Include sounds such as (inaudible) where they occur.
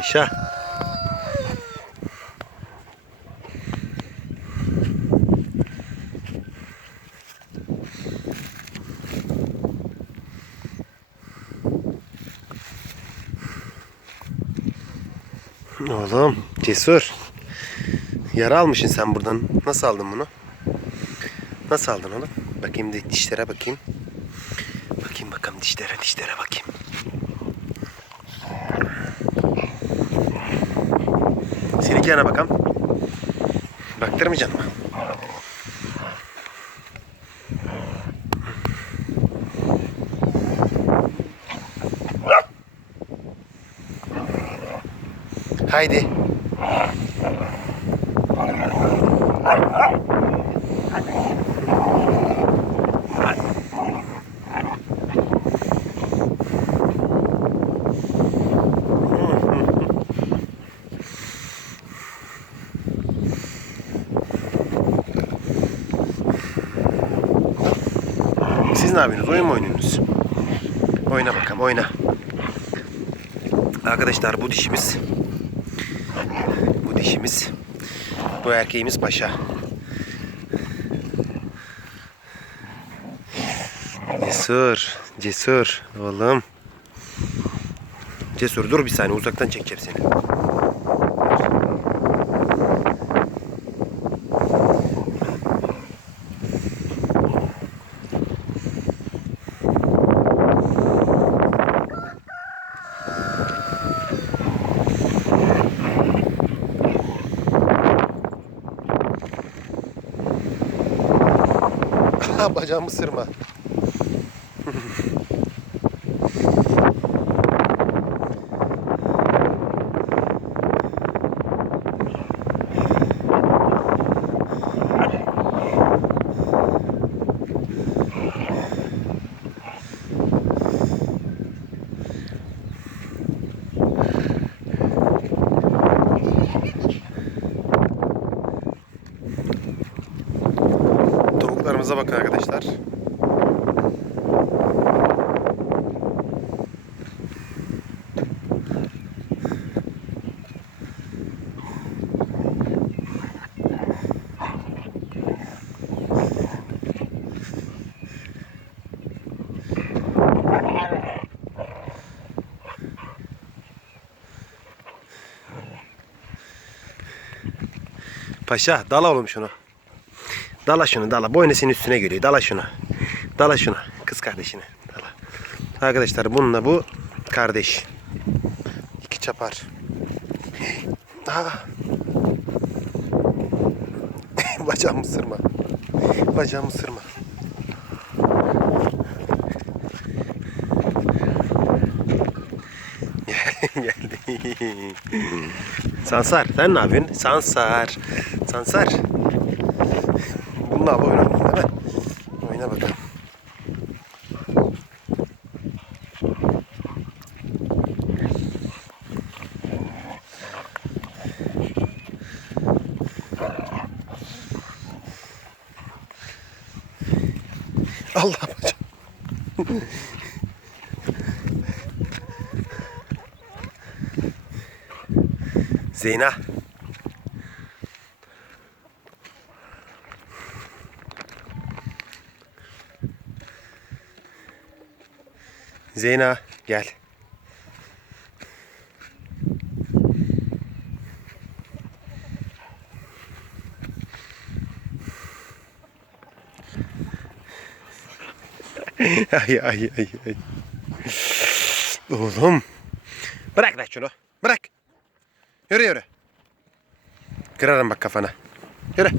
Paşa. Oğlum cesur. Yara almışsın sen buradan. Nasıl aldın bunu? Nasıl aldın oğlum? Bakayım dişlere bakayım. Bakayım bakalım dişlere dişlere bakayım. Seninkilerine bakalım. Baktırmayacaksın mı? Haydi. Siz ne yapıyorsunuz? Oyun mu oynuyorsunuz? Oyna bakalım, oyna. Arkadaşlar bu dişimiz bu dişimiz bu erkeğimiz paşa. Cesur, cesur oğlum. Cesur dur bir saniye uzaktan çekeceğim seni. Bacağımı sırma. Tavuklarımıza bakın arkadaşlar. Paşa dal oğlum şunu. Dala şunu dala. Boynu senin üstüne geliyor. Dala şunu. Dala şunu. Kız kardeşine. Dala. Arkadaşlar bununla bu kardeş. İki çapar. Aa. (laughs) Bacağımı sırma. Bacağımı sırma. (laughs) Geldi. Sansar sen ne yapıyorsun? Sansar. Sansar. Bununla oynadın değil mi? Oyna bakalım. Allah (laughs) bacım. Zeyna. Zeyna gel. (laughs) ay ay ay ay. Oğlum. Bırak lan şunu. Bırak. Yürü yürü. Kırarım bak kafana. Yürü.